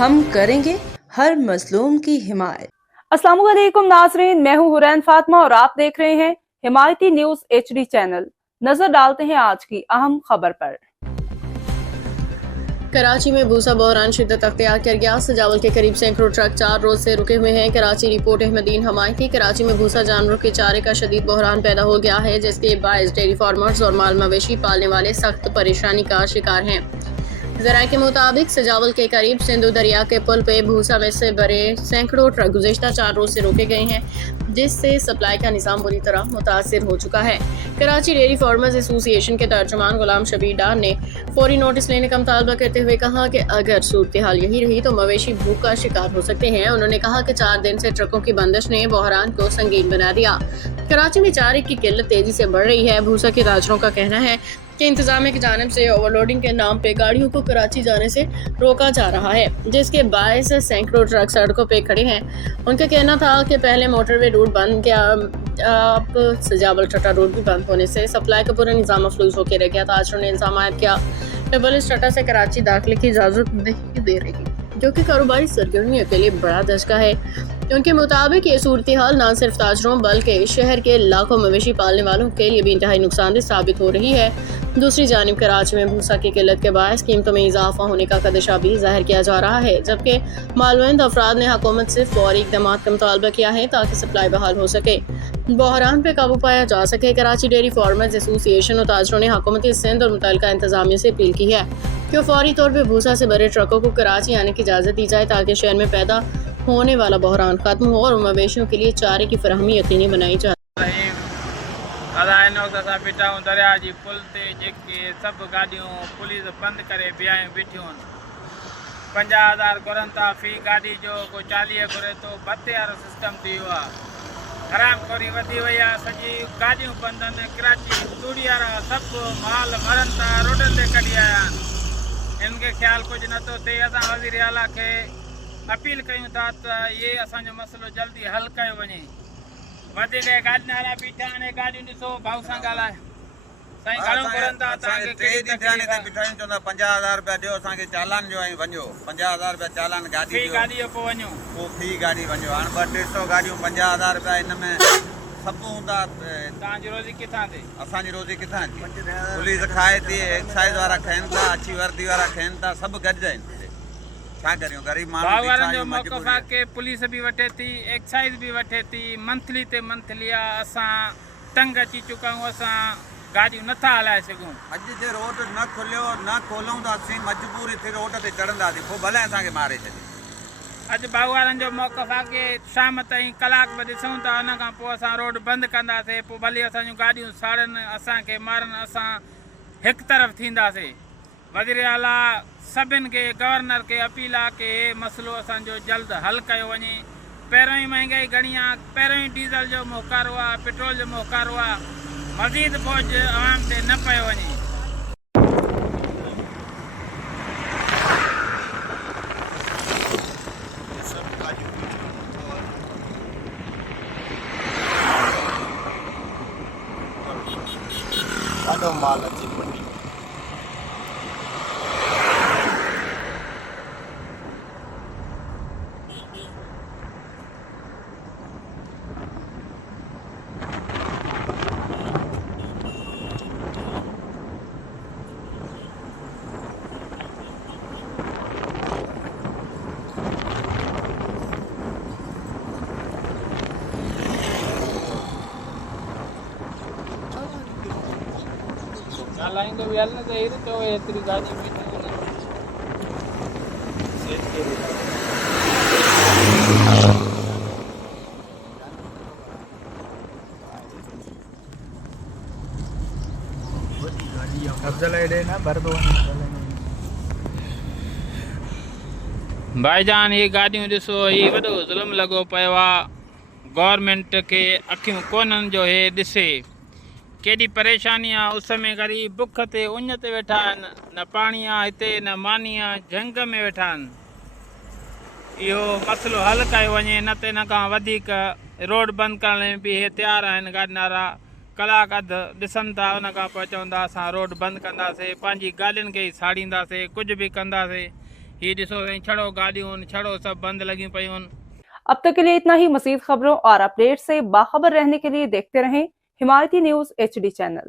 ہم کریں گے ہر مظلوم کی حمایت۔ السلام علیکم ناظرین، میں ہوں حرین فاطمہ اور آپ دیکھ رہے ہیں حمایتی نیوز HD چینل۔ نظر ڈالتے ہیں آج کی اہم خبر پر۔ کراچی میں بھوسا بحران شدت اختیار کر گیا۔ سجاول کے قریب سینکڑوں ٹرک 4 روز سے رکے ہوئے ہیں۔ کراچی رپورٹ احمدین حمایتی۔ کراچی میں بھوسا جانوروں کے چارے کا شدید بحران پیدا ہو گیا ہے، جس کے باعث ڈیری فارمرز اور مال مویشی پالنے والے سخت پریشانی کا شکار ہیں۔ ذرائع کے مطابق سجاول کے قریب سندھو دریا کے پل پہ بھوسا میں سے بھرے سینکڑوں ٹرک گزشتہ 4 روز سے روکے گئے ہیں، جس سے سپلائی کا نظام بری طرح متاثر ہو چکا ہے۔ کراچی ڈیری فارمرز ایسوسی ایشن کے ترجمان غلام شبیر ڈار نے فوری نوٹس لینے کا مطالبہ کرتے ہوئے کہا کہ اگر صورتحال یہی رہی تو مویشی بھوک کا شکار ہو سکتے ہیں۔ انہوں نے کہا کہ 4 دن سے ٹرکوں کی بندش نے بحران کو سنگین بنا دیا۔ کراچی میں چارے کی قلت تیزی سے بڑھ رہی ہے۔ بھوسا کے تاجروں کا کہنا ہے کہ انتظامیہ کی جانب سے اوور لوڈنگ کے نام پہ گاڑیوں کو کراچی جانے سے روکا جا رہا ہے، جس کے باعث سینکڑوں ٹرک سڑکوں پہ کھڑے ہیں۔ ان کا کہنا تھا کہ پہلے موٹر وے روٹ بند کیا، اب سجاول ٹٹا روڈ بھی بند ہونے سے سپلائی کا پورا نظام مفلوج ہو کے رہ گیا۔ تاجروں نے الزام عائد کیا کہ پولیس ٹٹا سے کراچی داخلے کی اجازت نہیں دے رہی، جو کہ کاروباری سرگرمیوں کے لیے بڑا دھچکا ہے۔ ان کے مطابق یہ صورتحال نہ صرف تاجروں بلکہ شہر کے لاکھوں مویشی پالنے والوں کے لیے بھی انتہائی نقصان دہ ثابت ہو رہی ہے۔ دوسری جانب کراچی میں بھوسا کی قلت کے باعث قیمتوں میں اضافہ ہونے کا خدشہ بھی ظاہر کیا جا رہا ہے، جبکہ مالوند افراد نے حکومت سے فوری اقدامات کا مطالبہ کیا ہے تاکہ سپلائی بحال ہو سکے، بحران پہ قابو پایا جا سکے۔ کراچی ڈیری فارمرز ایسوسی ایشن اور تاجروں نے حکومت سندھ اور متعلقہ انتظامیہ سے اپیل کی ہے کہ فوری طور پہ بھوسا سے بھرے ٹرکوں کو کراچی آنے کی اجازت دی جائے تاکہ شہر میں پیدا ہونے والا بحران ختم ہو اور مویشیوں کے لیے چارے کی فراہمی یقینی بنائی جائے۔ بیٹھا ہوں دریا جی پل تے جے سب گاڑیوں پولیس بند کرے بیٹھیوں 50,000 گھرن تا فی گاڑی جو کو 40 گھرے تو 32 سسٹم تھی ہوا حرام خوری ودی وئی ہے۔ سجی گاڑیوں بند ہیں۔ کراچی توڑی والا سب مال مرن تا روڈن تے کڈی آیا ان کے خیال کچھ نہ تو تھے۔ اساں وزیر اعلیٰ کے اپیل کیوں تھا یہ اساں جو مسئلو جلدی حل کयो وञे۔ ودیک گاڑی والا بیٹھا نے گاڑیوں ॾिसो भाउ सां ॻाल्हाए साईं घणो घुरनि था तव्हांखे कहिड़ी तकलीफ़ आहे? बिठायूं चवंदा 50,000 रुपया ॾियो असांखे चालान जो ऐं वञो 50,000 रुपया चालान गाॾी फी गाॾी जो पोइ वञो पोइ फी गाॾी वञो। हाणे 200-300 गाॾियूं 50,000 रुपया हिन में सभु हूंदा। तव्हांजी रोज़ी किथां थिए? असांजी रोज़ी किथां अचे? पुलिस खाए थी, एक्साइज़ वारा खाइनि था, अछी वर्दी वारा खाइनि था, सभु गॾु आहिनि। छा करियूं? ग़रीब माण्हू भाउ वारनि जो मौक़िफ़ आहे कि पुलिस बि वठे थी, एक्साइज़ बि वठे थी, मंथली ते मंथली आहे। असां तंग अची चुका आहियूं, असां गाॾियूं नथा हलाए सघूं। अॼु जे रोड न खुलियो न खोलूं त असीं मजबूरी थी रोड ते चढ़ंदासीं, पोइ भले असांखे मारे छॾे। अॼु भाउ वारनि जो मौक़िफ़ आहे कि शाम ताईं कलाक ॿ ॾिसूं था, उन खां पोइ असां रोड बंदि कंदासीं, पोइ भले असांजूं गाॾियूं साड़नि, असांखे मारनि, असां हिकु तरफ़ थींदासीं। वज़ीर आला सभिनि खे गवर्नर खे अपील आहे कि हे मसइलो असांजो जल्द हल कयो वञे। पहिरियों ई महांगाई घणी आहे, पहिरियों ई डीज़ल जो मुहकारो आहे, पेट्रोल जो मुहकारो आहे, मज़ीद बोझ आवाम ते न पियो वञे। ॾाढो माल अची पड़ी। ॻाल्हाईंदो बि हल न त हेॾो चओ हेतिरी गाॾी बीठी भाईजान ये गाॾियूं ॾिसो, हीउ वॾो ज़ुल्म लॻो पियो आहे। गवर्नमेंट खे अखियूं कोन्हनि जो हे ॾिसे केॾी परेशानी आहे। उस में ग़रीब बुख ते उञ ते वेठा आहिनि, न पाणी आहे हिते न मानी आहे, जंग में वेठा आहिनि। इहो मसइलो हल कयो वञे, न त इन खां वधीक रोड बंदि करण में बि हे तयारु आहिनि। गाॾी वारा कलाक अधु ॾिसनि था, उन खां पोइ चवंदा असां रोड बंदि कंदासीं, पंहिंजी गाॾियुनि खे ई साड़ींदासीं, कुझु बि कंदासीं। ही ॾिसो छड़ो गाॾियूं छड़ो सभु बंदि लॻियूं पयूं आहिनि। अब तक के लिए इतना ही। मज़ीद खबरों और अपडेट से बाखबर रहने के लिए देखते रहें हिमायती न्यूज़ HD चैनल।